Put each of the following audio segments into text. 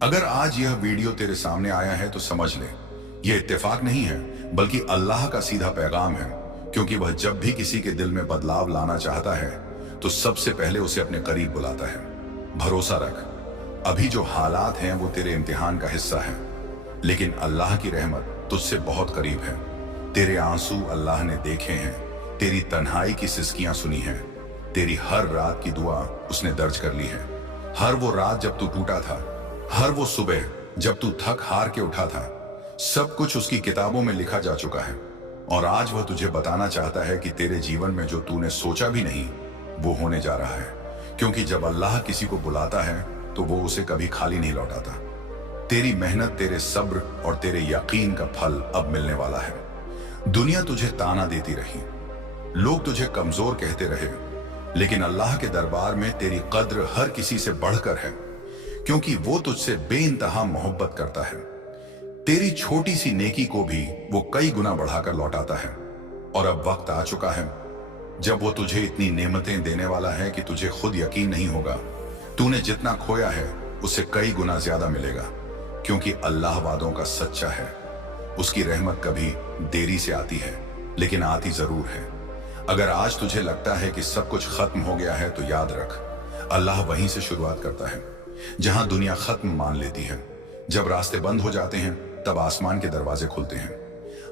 अगर आज यह वीडियो तेरे सामने आया है तो समझ ले, यह इत्तेफाक नहीं है बल्कि अल्लाह का सीधा पैगाम है। क्योंकि वह जब भी किसी के दिल में बदलाव लाना चाहता है तो सबसे पहले उसे अपने करीब बुलाता है। भरोसा रख, अभी जो हालात हैं वो तेरे इम्तिहान का हिस्सा है, लेकिन अल्लाह की रहमत तुझसे बहुत करीब है। तेरे आंसू अल्लाह ने देखे हैं, तेरी तन्हाई की सिसकियां सुनी हैं, तेरी हर रात की दुआ उसने दर्ज कर ली है। हर वो रात जब तू टूटा था, हर वो सुबह जब तू थक हार के उठा था, सब कुछ उसकी किताबों में लिखा जा चुका है। और आज वह तुझे बताना चाहता है कि तेरे जीवन में जो तूने सोचा भी नहीं वो होने जा रहा है। क्योंकि जब अल्लाह किसी को बुलाता है तो वो उसे कभी खाली नहीं लौटाता। तेरी मेहनत, तेरे सब्र और तेरे यकीन का फल अब मिलने वाला है। दुनिया तुझे ताना देती रही, लोग तुझे कमजोर कहते रहे, लेकिन अल्लाह के दरबार में तेरी कद्र हर किसी से बढ़कर है, क्योंकि वो तुझसे बेइंतहा मोहब्बत करता है। तेरी छोटी सी नेकी को भी वो कई गुना बढ़ाकर लौटाता है। और अब वक्त आ चुका है जब वो तुझे इतनी नेमतें देने वाला है कि तुझे खुद यकीन नहीं होगा। तूने जितना खोया है उससे कई गुना ज्यादा मिलेगा, क्योंकि अल्लाह वादों का सच्चा है। उसकी रहमत कभी देरी से आती है, लेकिन आती जरूर है। अगर आज तुझे लगता है कि सब कुछ खत्म हो गया है तो याद रख, अल्लाह वहीं से शुरुआत करता है जहां दुनिया खत्म मान लेती है। जब रास्ते बंद हो जाते हैं तब आसमान के दरवाजे खुलते हैं।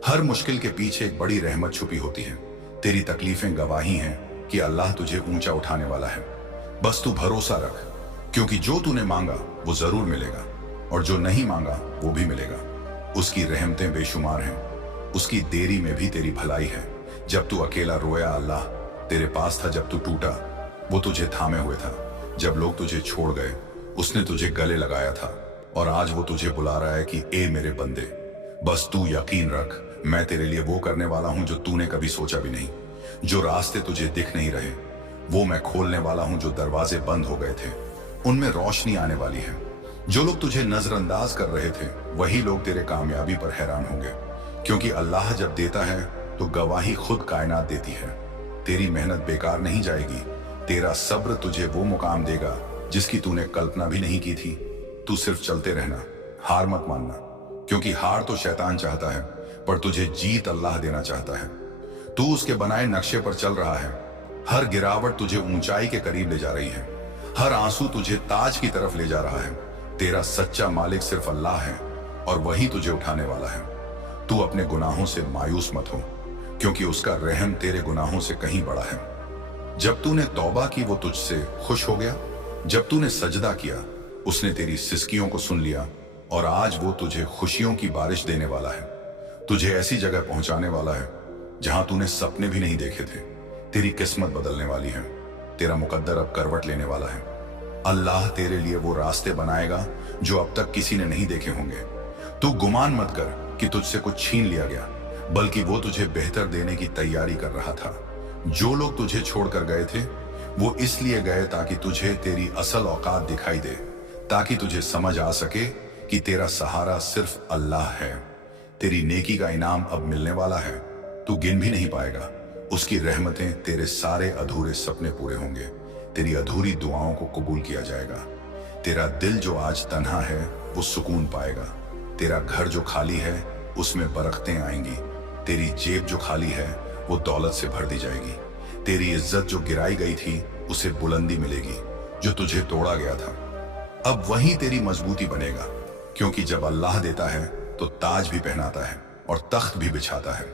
हर मुश्किल के पीछे एक बड़ी रहमत छुपी होती है। तेरी तकलीफें गवाही हैं कि अल्लाह तुझे ऊंचा उठाने वाला है। बस तू भरोसा रख, क्योंकि जो तूने मांगा वो जरूर मिलेगा, और जो नहीं मांगा वो भी मिलेगा। उसकी रहमतें बेशुमार हैं, उसकी देरी में भी तेरी भलाई है। जब तू अकेला रोया, अल्लाह तेरे पास था। जब तू टूटा, वो तुझे थामे हुए था। जब लोग तुझे छोड़ गए, उसने तुझे गले लगाया था। और आज वो तुझे बुला रहा है कि ए मेरे बंदे, बस तू यकीन रख, मैं तेरे लिए वो करने वाला हूं जो तूने कभी सोचा भी नहीं। जो रास्ते तुझे दिख नहीं रहे वो मैं खोलने वाला हूं। जो दरवाजे बंद हो गए थे उनमें रोशनी आने वाली है। जो लोग तुझे नजरअंदाज कर रहे थे वही लोग तेरे कामयाबी पर हैरान होंगे, क्योंकि अल्लाह जब देता है तो गवाही खुद कायनात देती है। तेरी मेहनत बेकार नहीं जाएगी। तेरा सब्र तुझे वो मुकाम देगा जिसकी तूने कल्पना भी नहीं की थी। तू सिर्फ चलते रहना, हार मत मानना, क्योंकि हार तो शैतान चाहता है, पर तुझे जीत अल्लाह देना चाहता है। तू उसके बनाए नक्शे पर चल रहा है। हर गिरावट तुझे ऊंचाई के करीब ले जा रही है, हर आंसू तुझे ताज की तरफ ले जा रहा है। तेरा सच्चा मालिक सिर्फ अल्लाह है, और वही तुझे उठाने वाला है। तू अपने गुनाहों से मायूस मत हो, क्योंकि उसका रहम तेरे गुनाहों से कहीं बड़ा है। जब तूने तौबा की वो तुझसे खुश हो गया। जब तूने सजदा किया उसने तेरी सिसकियों को सुन लिया। और आज वो तुझे खुशियों की बारिश देने वाला है। तुझे ऐसी जगह पहुंचाने वाला है जहां तूने सपने भी नहीं देखे थे। तेरी किस्मत बदलने वाली है। तेरा मुकद्दर अब करवट लेने वाला है। अल्लाह तेरे लिए वो रास्ते बनाएगा जो अब तक किसी ने नहीं देखे होंगे। तू गुमान मत कर कि तुझसे कुछ छीन लिया गया, बल्कि वो तुझे बेहतर देने की तैयारी कर रहा था। जो लोग तुझे छोड़कर गए थे वो इसलिए गए ताकि तुझे तेरी असल औकात दिखाई दे, ताकि तुझे समझ आ सके कि तेरा सहारा सिर्फ अल्लाह है। तेरी नेकी का इनाम अब मिलने वाला है, तू गिन भी नहीं पाएगा। उसकी रहमतें तेरे सारे अधूरे सपने पूरे होंगे। तेरी अधूरी दुआओं को कबूल किया जाएगा। तेरा दिल जो आज तन्हा है वो सुकून पाएगा। तेरा घर जो खाली है उसमें बरकतें आएंगी। तेरी जेब जो खाली है वो दौलत से भर दी जाएगी। तेरी इज्जत जो गिराई गई थी उसे बुलंदी मिलेगी। जो तुझे तोड़ा गया था अब वहीं तेरी मजबूती बनेगा, क्योंकि जब अल्लाह देता है तो ताज भी पहनाता है और तख्त भी बिछाता है।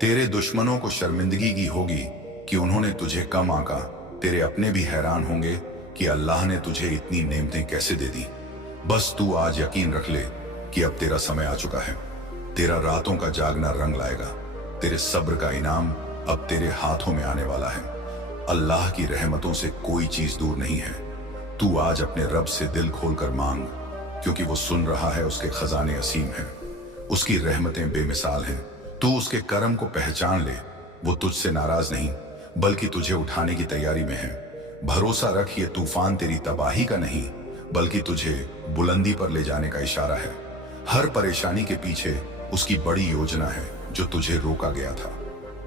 तेरे दुश्मनों को शर्मिंदगी की होगी कि उन्होंने तुझे कम आंका। तेरे अपने भी हैरान होंगे कि अल्लाह ने तुझे इतनी नेमतें कैसे दे दी। बस तू आज यकीन रख ले कि अब तेरा समय आ चुका है। तेरा रातों का जागना रंग लाएगा। तेरे सब्र का इनाम अब तेरे हाथों में आने वाला है। अल्लाह की रहमतों से कोई चीज दूर नहीं है। तू आज अपने रब से दिल खोलकर मांग, क्योंकि वो सुन रहा है। उसके खजाने असीम हैं, उसकी रहमतें बेमिसाल हैं। तू उसके करम को पहचान ले। वो तुझसे नाराज नहीं बल्कि तुझे उठाने की तैयारी में है। भरोसा रख, ये तूफान तेरी तबाही का नहीं बल्कि तुझे बुलंदी पर ले जाने का इशारा है। हर परेशानी के पीछे उसकी बड़ी योजना है। जो तुझे रोका गया था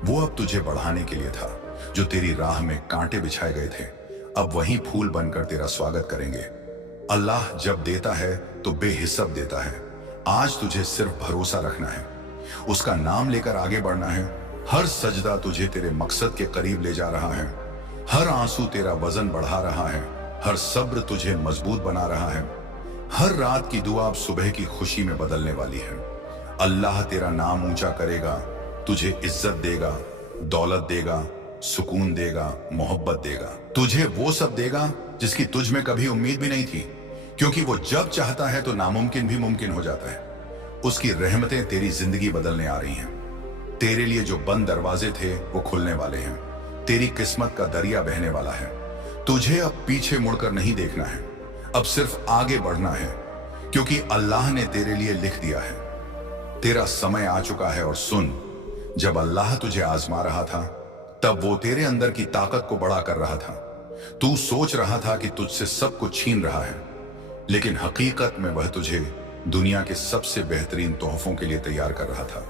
वो अब तुझे बढ़ाने के लिए था। जो तेरी राह में कांटे बिछाए गए थे अब वही फूल बनकर तेरा स्वागत करेंगे। अल्लाह जब देता है तो बेहिसाब देता है। आज तुझे सिर्फ भरोसा रखना है, उसका नाम लेकर आगे बढ़ना है। हर सजदा तुझे तेरे मकसद के करीब ले जा रहा है, हर आंसू तेरा वजन बढ़ा रहा है, हर सब्र तुझे मजबूत बना रहा है। हर रात की दुआ अब सुबह की खुशी में बदलने वाली है। अल्लाह तेरा नाम ऊंचा करेगा, तुझे इज्जत देगा, दौलत देगा, सुकून देगा, मोहब्बत देगा। तुझे वो सब देगा जिसकी तुझ में कभी उम्मीद भी नहीं थी, क्योंकि वो जब चाहता है तो नामुमकिन भी मुमकिन हो जाता है। उसकी रहमतें तेरी जिंदगी बदलने आ रही हैं। तेरे लिए जो बंद दरवाजे थे वो खुलने वाले हैं। तेरी किस्मत का दरिया बहने वाला है। तुझे अब पीछे मुड़कर नहीं देखना है, अब सिर्फ आगे बढ़ना है, क्योंकि अल्लाह ने तेरे लिए लिख दिया है। तेरा समय आ चुका है। और सुन, जब अल्लाह तुझे आजमा रहा था तब वो तेरे अंदर की ताकत को बड़ा कर रहा था। तू सोच रहा था कि तुझसे सब कुछ छीन रहा है, लेकिन हकीकत में वह तुझे दुनिया के सबसे बेहतरीन तोहफों के लिए तैयार कर रहा था।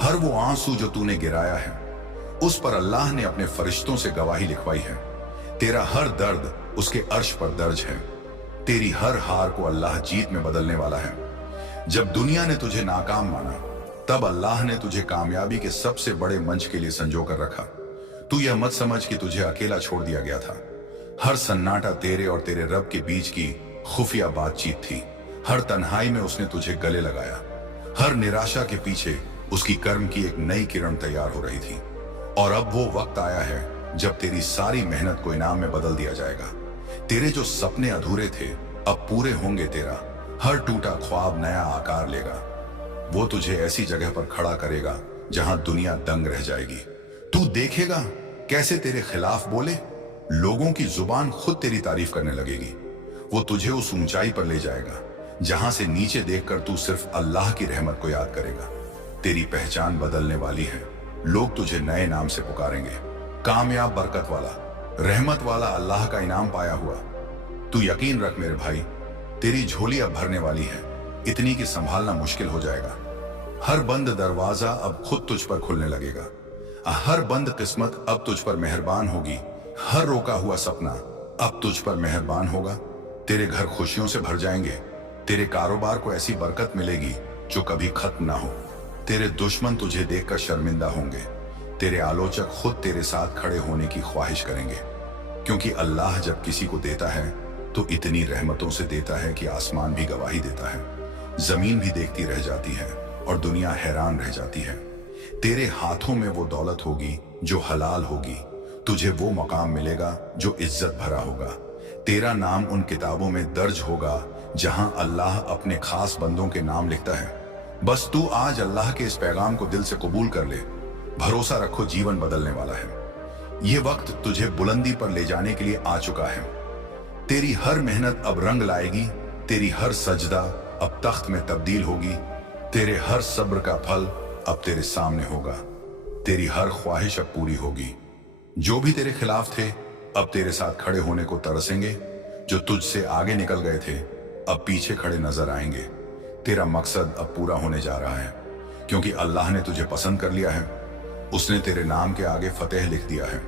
हर वो आंसू जो तूने गिराया है, उस पर अल्लाह ने अपने फरिश्तों से गवाही लिखवाई है। तेरा हर दर्द उसके अर्श पर दर्ज है। तेरी हर हार को अल्लाह जीत में बदलने वाला है। जब दुनिया ने तुझे नाकाम माना, तब अल्लाह ने तुझे कामयाबी के सबसे बड़े मंच के लिए संजो कर रखा। तू यह मत समझ कि तुझे अकेला छोड़ दिया गया था। हर सन्नाटा तेरे और तेरे रब के बीच की खुफिया बातचीत थी। हर तन्हाई में उसने तुझे गले लगाया। हर निराशा के पीछे उसकी कर्म की एक नई किरण तैयार हो रही थी। और अब वो वक्त आया है जब तेरी सारी मेहनत को इनाम में बदल दिया जाएगा। तेरे जो सपने अधूरे थे अब पूरे होंगे। तेरा हर टूटा ख्वाब नया आकार लेगा। वो तुझे ऐसी जगह पर खड़ा करेगा जहां दुनिया दंग रह जाएगी। तू देखेगा कैसे तेरे खिलाफ बोले लोगों की जुबान खुद तेरी तारीफ करने लगेगी। वो तुझे उस ऊंचाई पर ले जाएगा जहां से नीचे देखकर तू सिर्फ अल्लाह की रहमत को याद करेगा। तेरी पहचान बदलने वाली है। लोग तुझे नए नाम से पुकारेंगे, कामयाब, बरकत वाला, रहमत वाला, अल्लाह का इनाम पाया हुआ। तू यकीन रख मेरे भाई, तेरी झोली अब भरने वाली है, इतनी कि संभालना मुश्किल हो जाएगा। हर बंद दरवाजा अब खुद तुझ पर खुलने लगेगा। हर बंद किस्मत अब तुझ पर मेहरबान होगी। हर रोका हुआ सपना अब तुझ पर मेहरबान होगा। तेरे घर खुशियों से भर जाएंगे। तेरे कारोबार को ऐसी बरकत मिलेगी जो कभी खत्म ना हो। तेरे दुश्मन तुझे देखकर शर्मिंदा होंगे। तेरे आलोचक खुद तेरे साथ खड़े होने की ख्वाहिश करेंगे, क्योंकि अल्लाह जब किसी को देता है तो इतनी रहमतों से देता है कि आसमान भी गवाही देता है, जमीन भी देखती रह जाती है और दुनिया हैरान रह जाती है। तेरे हाथों में वो दौलत होगी जो हलाल होगी। तुझे वो मकाम मिलेगा जो इज्जत भरा होगा। तेरा नाम उन किताबों में दर्ज होगा जहां अल्लाह अपने खास बंदों के नाम लिखता है। बस तू आज अल्लाह के इस पैगाम को दिल से कबूल कर ले। भरोसा रखो, जीवन बदलने वाला है। ये वक्त तुझे बुलंदी पर ले जाने के लिए आ चुका है। तेरी हर मेहनत अब रंग लाएगी। तेरी हर सजदा अब तख्त में तब्दील होगी। तेरे हर सब्र का फल अब तेरे सामने होगा। तेरी हर ख्वाहिश अब पूरी होगी। जो भी तेरे खिलाफ थे अब तेरे साथ खड़े होने को तरसेंगे। जो तुझसे आगे निकल गए थे अब पीछे खड़े नजर आएंगे। तेरा मकसद अब पूरा होने जा रहा है, क्योंकि अल्लाह ने तुझे पसंद कर लिया है। उसने तेरे नाम के आगे फतेह लिख दिया है।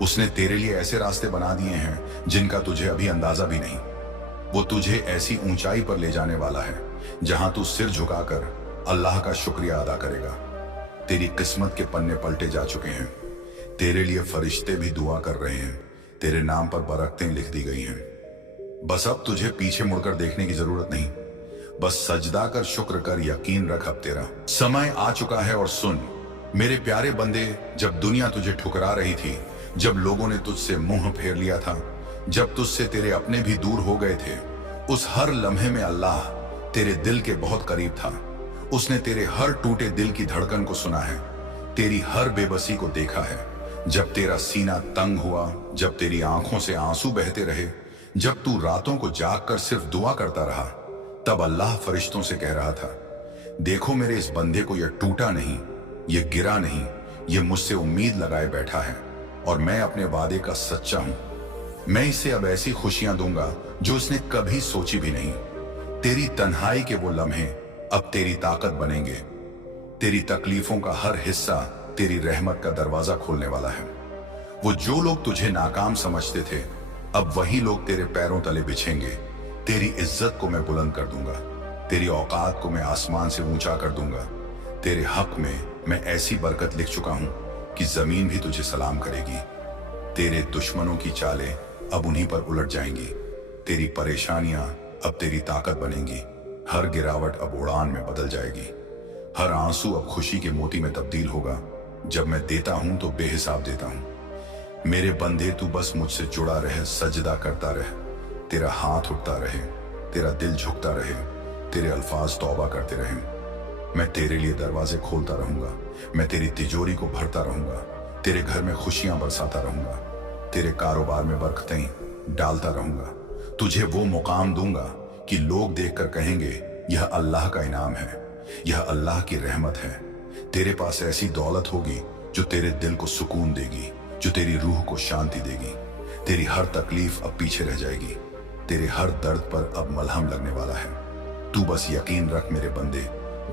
उसने तेरे लिए ऐसे रास्ते बना दिए हैं जिनका तुझे अभी अंदाजा भी नहीं। वो तुझे ऐसी ऊंचाई पर ले जाने वाला है जहां तू सिर झुकाकर अल्लाह का शुक्रिया अदा करेगा। तेरी किस्मत के पन्ने पलटे जा चुके हैं। तेरे लिए फरिश्ते भी दुआ कर रहे हैं। तेरे नाम पर बरकतें लिख दी गई हैं। बस अब तुझे पीछे मुड़कर देखने की जरूरत नहीं। बस सजदा कर, शुक्र कर, यकीन रख, अब तेरा समय आ चुका है। और सुन मेरे प्यारे बंदे, जब दुनिया तुझे ठुकरा रही थी, जब लोगों ने तुझसे मुंह फेर लिया था, जब तुझसे तेरे अपने भी दूर हो गए थे, उस हर लम्हे में अल्लाह तेरे दिल के बहुत करीब था। उसने तेरे हर टूटे दिल की धड़कन को सुना है, तेरी हर बेबसी को देखा है। जब तेरा सीना तंग हुआ, जब तेरी आंखों से आंसू बहते रहे, जब तू रातों को जागकर सिर्फ दुआ करता रहा, तब अल्लाह फरिश्तों से कह रहा था, देखो मेरे इस बंदे को, यह टूटा नहीं, यह गिरा नहीं, यह मुझसे उम्मीद लगाए बैठा है और मैं अपने वादे का सच्चा हूं। मैं इसे अब ऐसी खुशियां दूंगा जो इसने कभी सोची भी नहीं। तेरी तन्हाई के वो लम्हे अब तेरी ताकत बनेंगे। तेरी तकलीफों का हर हिस्सा तेरी रहमत का दरवाजा खोलने वाला है। वो जो लोग तुझे नाकाम समझते थे, अब वही लोग तेरे पैरों तले बिछेंगे। तेरी इज्जत को मैं बुलंद कर दूंगा, तेरी औकात को मैं आसमान से ऊंचा कर दूंगा। तेरे हक में मैं ऐसी बरकत लिख चुका हूं कि जमीन भी तुझे सलाम करेगी। तेरे दुश्मनों की चालें अब उन्हीं पर उलट जाएंगी। तेरी परेशानियां अब तेरी ताकत बनेंगी। हर गिरावट अब उड़ान में बदल जाएगी। हर आंसू अब खुशी के मोती में तब्दील होगा। जब मैं देता हूं तो बेहिसाब देता हूं। मेरे बंदे, तू बस मुझसे जुड़ा रहे, सजदा करता रहे, तेरा हाथ उठता रहे, तेरा दिल झुकता रहे, तेरे अल्फाज तौबा करते रहे। मैं तेरे लिए दरवाजे खोलता रहूंगा, मैं तेरी तिजोरी को भरता रहूंगा, तेरे घर में खुशियां बरसाता रहूंगा, तेरे कारोबार में बरकतें डालता रहूंगा। तुझे वो मुकाम दूंगा कि लोग देखकर कहेंगे, यह अल्लाह का इनाम है, यह अल्लाह की रहमत है। तेरे पास ऐसी दौलत होगी जो तेरे दिल को सुकून देगी, जो तेरी रूह को शांति देगी। तेरी हर तकलीफ अब पीछे रह जाएगी, तेरे हर दर्द पर अब मलहम लगने वाला है। तू बस यकीन रख मेरे बंदे,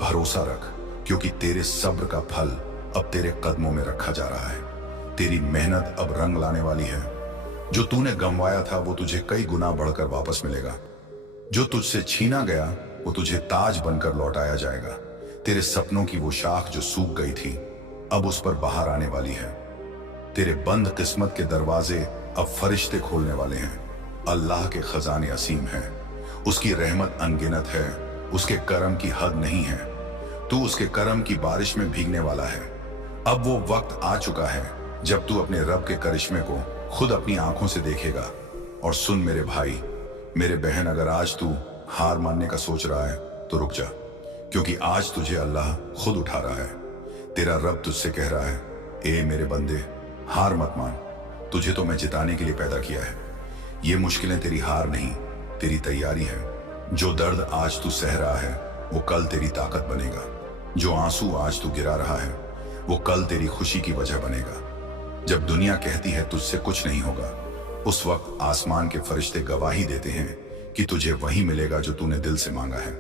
भरोसा रख, क्योंकि तेरे सब्र का फल अब तेरे कदमों में रखा जा रहा है। तेरी मेहनत अब रंग लाने वाली है। जो तूने गंवाया था वो तुझे कई गुना बढ़कर वापस मिलेगा। जो तुझसे छीना गया वो तुझे ताज बनकर लौटाया जाएगा। तेरे सपनों की वो शाख जो सूख गई थी अब उस पर बाहर आने वाली है। तेरे बंद किस्मत के दरवाजे अब फरिश्ते खोलने वाले हैं। अल्लाह के खजाने असीम हैं, उसकी रहमत अनगिनत है, उसके करम की हद नहीं है। तू उसके करम की बारिश में भीगने वाला है। अब वो वक्त आ चुका है जब तू अपने रब के करिश्मे को खुद अपनी आंखों से देखेगा। और सुन मेरे भाई, मेरे बहन, अगर आज तू हार मानने का सोच रहा है तो रुक जा, क्योंकि आज तुझे अल्लाह खुद उठा रहा है। तेरा रब तुझसे कह रहा है, ए मेरे बंदे, हार मत मान, तुझे तो मैं जिताने के लिए पैदा किया है। ये मुश्किलें तेरी हार नहीं, तेरी तैयारी है। जो दर्द आज तू सह रहा है वो कल तेरी ताकत बनेगा। जो आंसू आज तू गिरा रहा है वो कल तेरी खुशी की वजह बनेगा। जब दुनिया कहती है तुझसे कुछ नहीं होगा, उस वक्त आसमान के फरिश्ते गवाही देते हैं कि तुझे वही मिलेगा जो तूने दिल से मांगा है।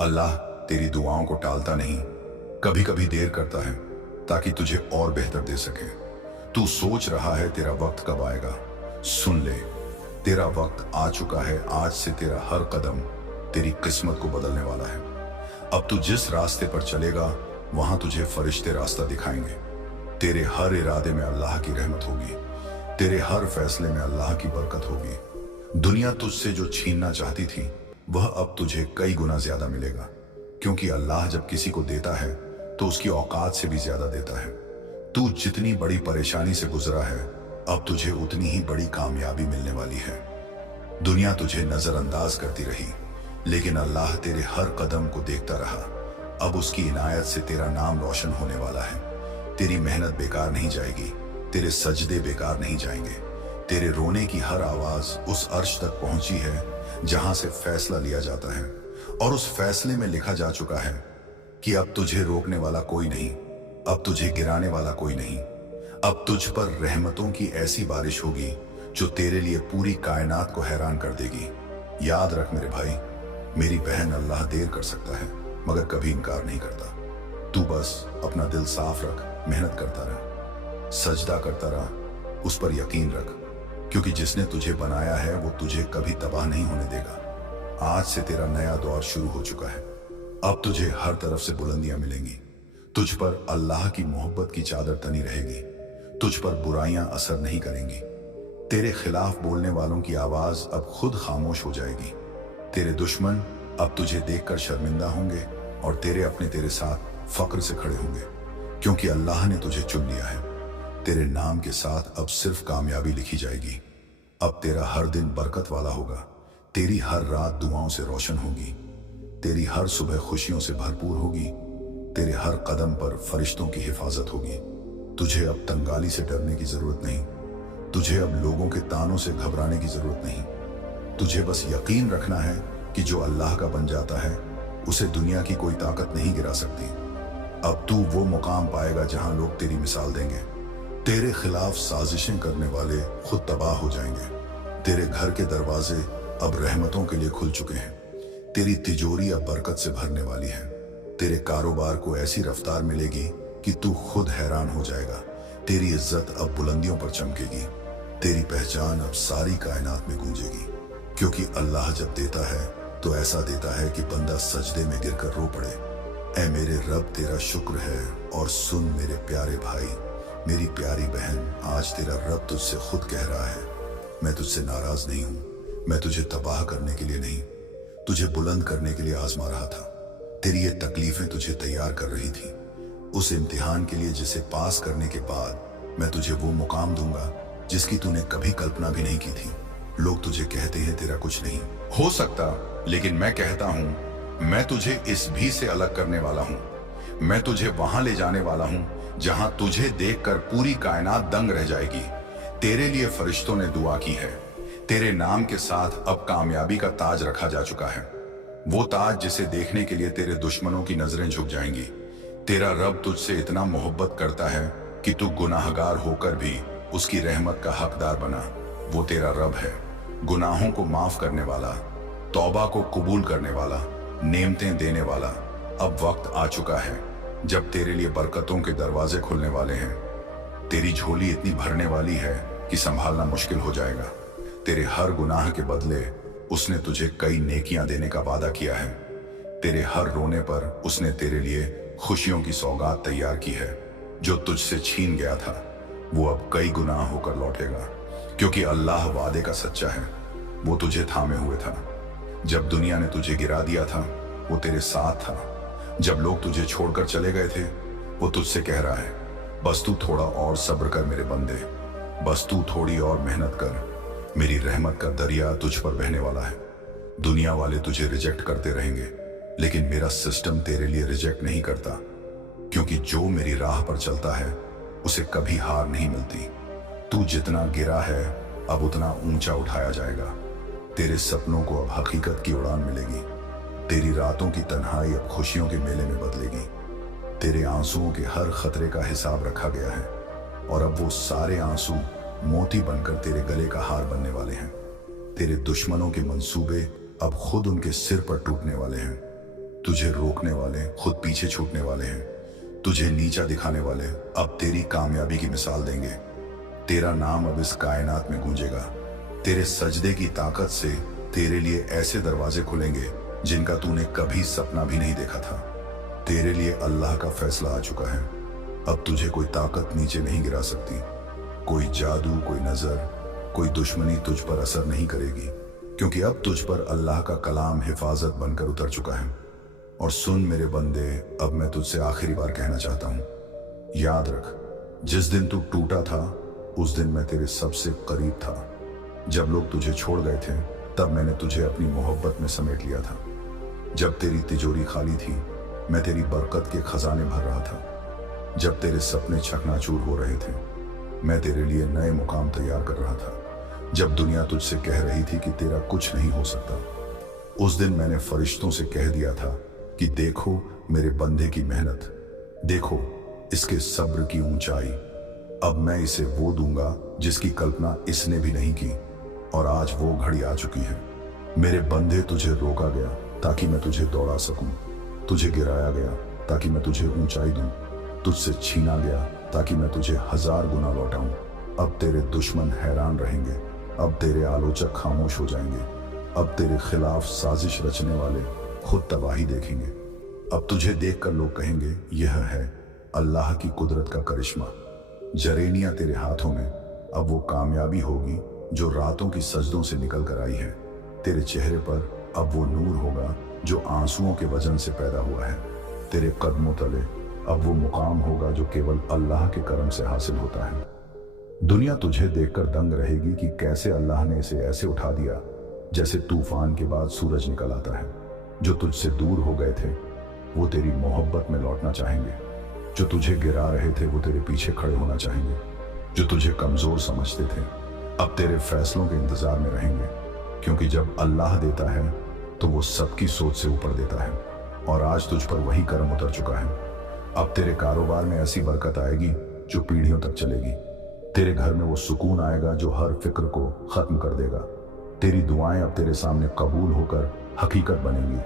अल्लाह तेरी दुआओं को टालता नहीं, कभी कभी देर करता है ताकि तुझे और बेहतर दे सके। तू सोच रहा है तेरा वक्त कब आएगा, सुन ले, तेरा वक्त आ चुका है। आज से तेरा हर कदम तेरी किस्मत को बदलने वाला है। अब तू जिस रास्ते पर चलेगा वहां तुझे फरिश्ते रास्ता दिखाएंगे। तेरे हर इरादे में अल्लाह की रहमत होगी, तेरे हर फैसले में अल्लाह की बरकत होगी। दुनिया तुझसे जो छीनना चाहती थी वह अब तुझे कई गुना ज्यादा मिलेगा, क्योंकि अल्लाह जब किसी को देता है तो उसकी औकात से भी ज्यादा देता है। तू जितनी बड़ी परेशानी से गुजरा है अब तुझे उतनी ही बड़ी कामयाबी मिलने वाली है। दुनिया तुझे नजरअंदाज करती रही, लेकिन अल्लाह तेरे हर कदम को देखता रहा। अब उसकी इनायत से तेरा नाम रोशन होने वाला है। तेरी मेहनत बेकार नहीं जाएगी, तेरे सजदे बेकार नहीं जाएंगे। तेरे रोने की हर आवाज उस अर्श तक पहुंची है जहां से फैसला लिया जाता है, और उस फैसले में लिखा जा चुका है कि अब तुझे रोकने वाला कोई नहीं, अब तुझे गिराने वाला कोई नहीं। अब तुझ पर रहमतों की ऐसी बारिश होगी जो तेरे लिए पूरी कायनात को हैरान कर देगी। याद रख मेरे भाई, मेरी बहन, अल्लाह देर कर सकता है मगर कभी इनकार नहीं करता। तू बस अपना दिल साफ रख, मेहनत करता रह, सजदा करता रह, उस पर यकीन रख, क्योंकि जिसने तुझे बनाया है वो तुझे कभी तबाह नहीं होने देगा। आज से तेरा नया दौर शुरू हो चुका है। अब तुझे हर तरफ से बुलंदियां मिलेंगी। तुझ पर अल्लाह की मोहब्बत की चादर तनी रहेगी। तुझ पर बुराइयां असर नहीं करेंगी। तेरे खिलाफ बोलने वालों की आवाज अब खुद खामोश हो जाएगी। तेरे दुश्मन अब तुझे देखकर शर्मिंदा होंगे और तेरे अपने तेरे साथ फक्र से खड़े होंगे, क्योंकि अल्लाह ने तुझे चुन लिया है। तेरे नाम के साथ अब सिर्फ कामयाबी लिखी जाएगी। अब तेरा हर दिन बरकत वाला होगा, तेरी हर रात दुआओं से रोशन होगी, तेरी हर सुबह खुशियों से भरपूर होगी, तेरे हर कदम पर फरिश्तों की हिफाजत होगी। तुझे अब तंगाली से डरने की जरूरत नहीं, तुझे अब लोगों के तानों से घबराने की जरूरत नहीं। तुझे बस यकीन रखना है कि जो अल्लाह का बन जाता है उसे दुनिया की कोई ताकत नहीं गिरा सकती। अब तू वो मुकाम पाएगा जहां लोग तेरी मिसाल देंगे। तेरे खिलाफ साजिशें करने वाले खुद तबाह हो जाएंगे। तेरे घर के दरवाजे अब रहमतों के लिए खुल चुके हैं। तेरी तिजोरी अब बरकत से भरने वाली है। तेरे कारोबार को ऐसी रफ्तार मिलेगी कि तू खुद हैरान हो जाएगा। तेरी इज्जत अब बुलंदियों पर चमकेगी। तेरी पहचान अब सारी कायनात में गूंजेगी। क्योंकि अल्लाह जब देता है तो ऐसा देता है कि बंदा सजदे में गिरकर रो पड़े। ऐ मेरे रब, तेरा शुक्र है और सुन मेरे प्यारे भाई, मेरी प्यारी बहन, आज तेरा रब तुझसे खुद कह रहा है, मैं तुझसे नाराज नहीं हूं। मैं तुझे तबाह करने के लिए नहीं, तुझे बुलंद करने के लिए आजमा रहा था। तेरी ये तकलीफें तुझे तैयार कर रही थी उस इम्तिहान के लिए जिसे पास करने के बाद मैं तुझे वो मुकाम दूंगा जिसकी तूने कभी कल्पना भी नहीं की थी। लोग तुझे कहते हैं तेरा कुछ नहीं हो सकता, लेकिन मैं कहता हूं मैं तुझे इस भी से अलग करने वाला हूं। मैं तुझे वहां ले जाने वाला हूं जहां तुझे देखकर पूरी कायनात दंग रह जाएगी। तेरे लिए फरिश्तों ने दुआ की है। तेरे नाम के साथ अब कामयाबी का ताज रखा जा चुका है, वो ताज जिसे देखने के लिए तेरे दुश्मनों की नजरें झुक जाएंगी। तेरा रब तुझसे इतना मोहब्बत करता है कि तू गुनाहगार होकर भी उसकी रहमत का हकदार बना। वो तेरा रब है, गुनाहों को माफ करने वाला, तौबा को कबूल करने वाला, नेमतें देने वाला। अब वक्त आ चुका है जब तेरे लिए बरकतों के दरवाजे खुलने वाले हैं। तेरी झोली इतनी भरने वाली है कि संभालना मुश्किल हो जाएगा। तेरे हर गुनाह के बदले उसने तुझे कई नेकियां देने का वादा किया है। तेरे हर रोने पर उसने तेरे लिए खुशियों की सौगात तैयार की है। जो तुझसे छीन गया था वो अब कई गुना होकर लौटेगा, क्योंकि अल्लाह वादे का सच्चा है। वो तुझे थामे हुए था जब दुनिया ने तुझे गिरा दिया था, वो तेरे साथ था जब लोग तुझे छोड़कर चले गए थे। वो तुझसे कह रहा है, बस तू थोड़ा और सब्र कर मेरे बंदे, बस तू थोड़ी और मेहनत कर। मेरी रहमत का दरिया तुझ पर बहने वाला है। दुनिया वाले तुझे रिजेक्ट करते रहेंगे, लेकिन मेरा सिस्टम तेरे लिए रिजेक्ट नहीं करता, क्योंकि जो मेरी राह पर चलता है उसे कभी हार नहीं मिलती। तू जितना गिरा है अब उतना ऊंचा उठाया जाएगा। तेरे सपनों को अब हकीकत की उड़ान मिलेगी। तेरी रातों की तन्हाई अब खुशियों के मेले में बदलेगी। तेरे आंसुओं के हर खतरे का हिसाब रखा गया है और अब वो सारे आंसू मोती बनकर तेरे गले का हार बनने वाले हैं। तेरे दुश्मनों के मंसूबे अब खुद उनके सिर पर टूटने वाले हैं। तुझे रोकने वाले खुद पीछे छूटने वाले हैं। तुझे नीचा दिखाने वाले अब तेरी कामयाबी की मिसाल देंगे। तेरा नाम अब इस कायनात में गूंजेगा। तेरे सजदे की ताकत से तेरे लिए ऐसे दरवाजे खुलेंगे जिनका तूने कभी सपना भी नहीं देखा था। तेरे लिए अल्लाह का फैसला आ चुका है। अब तुझे कोई ताकत नीचे नहीं गिरा सकती। कोई जादू, कोई नजर, कोई दुश्मनी तुझ पर असर नहीं करेगी, क्योंकि अब तुझ पर अल्लाह का कलाम हिफाजत बनकर उतर चुका है। और सुन मेरे बंदे, अब मैं तुझसे आखिरी बार कहना चाहता हूं, याद रख, जिस दिन तू टूटा था उस दिन मैं तेरे सबसे करीब था। जब लोग तुझे छोड़ गए थे तब मैंने तुझे अपनी मोहब्बत में समेट लिया था। जब तेरी तिजोरी खाली थी मैं तेरी बरकत के खजाने भर रहा था। जब तेरे सपने चकनाचूर हो रहे थे मैं तेरे लिए नए मुकाम तैयार कर रहा था। जब दुनिया तुझसे कह रही थी कि तेरा कुछ नहीं हो सकता, उस दिन मैंने फरिश्तों से कह दिया था कि देखो मेरे बंदे की मेहनत, देखो इसके सब्र की ऊंचाई। अब मैं इसे वो दूंगा जिसकी कल्पना इसने भी नहीं की। और आज वो घड़ी आ चुकी है। मेरे बंदे, तुझे रोका गया ताकि मैं तुझे दौड़ा सकूं। तुझे गिराया गया ताकि मैं तुझे ऊंचाई दूं। तुझसे छीना गया ताकि मैं तुझे 1000 गुना लौटाऊं। अब तेरे दुश्मन हैरान रहेंगे। अब तेरे आलोचक खामोश हो जाएंगे। अब तेरे खिलाफ साजिश रचने वाले खुद तबाही देखेंगे। अब तुझे देखकर लोग कहेंगे, यह है अल्लाह की कुदरत का करिश्मा। जरेनिया तेरे हाथों में, अब वो कामयाबी होगी जो रातों की सजदों से निकल कर आई है। तेरे चेहरे पर अब वो नूर होगा जो आंसुओं के वजन से पैदा हुआ है। तेरे कदमों तले अब वो मुकाम होगा जो केवल अल्लाह के करम से हासिल होता है। दुनिया तुझे देखकर दंग रहेगी कि कैसे अल्लाह ने इसे ऐसे उठा दिया जैसे तूफान के बाद सूरज निकल आता है। जो तुझसे दूर हो गए थे वो तेरी मोहब्बत में लौटना चाहेंगे। जो तुझे गिरा रहे थे वो तेरे पीछे खड़े होना चाहेंगे। जो तुझे कमजोर समझते थे अब तेरे फैसलों के इंतजार में रहेंगे, क्योंकि जब अल्लाह देता है तो वो सबकी सोच से ऊपर देता है। और आज तुझ पर वही करम उतर चुका है। अब तेरे कारोबार में ऐसी बरकत आएगी जो पीढ़ियों तक चलेगी। तेरे घर में वो सुकून आएगा जो हर फिक्र को खत्म कर देगा। तेरी दुआएं अब तेरे सामने कबूल होकर हकीकत बनेंगी।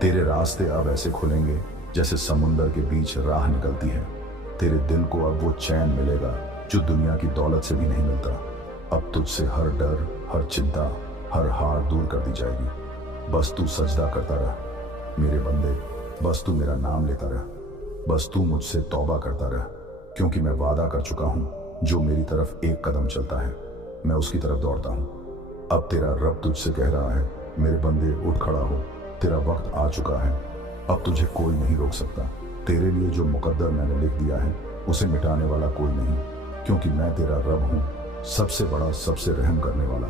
तेरे रास्ते अब ऐसे खुलेंगे जैसे समुंदर के बीच राह निकलती है। तेरे दिल को अब वो चैन मिलेगा जो दुनिया की दौलत से भी नहीं मिलता। अब तुझसे हर डर, हर चिंता, हर हार दूर कर दी जाएगी। बस तू सजदा करता रह मेरे बंदे, बस तू मेरा नाम लेता रह, बस तू मुझसे तौबा करता रह, क्योंकि मैं वादा कर चुका हूं जो मेरी तरफ एक कदम चलता है मैं उसकी तरफ दौड़ता हूं। अब तेरा रब तुझसे कह रहा है मेरे बंदे उठ खड़ा हो, तेरा वक्त आ चुका है, अब तुझे कोई नहीं रोक सकता। तेरे लिए जो मुकद्दर मैंने लिख दिया है उसे मिटाने वाला कोई नहीं, क्योंकि मैं तेरा रब हूं, सबसे बड़ा, सबसे रहम करने वाला।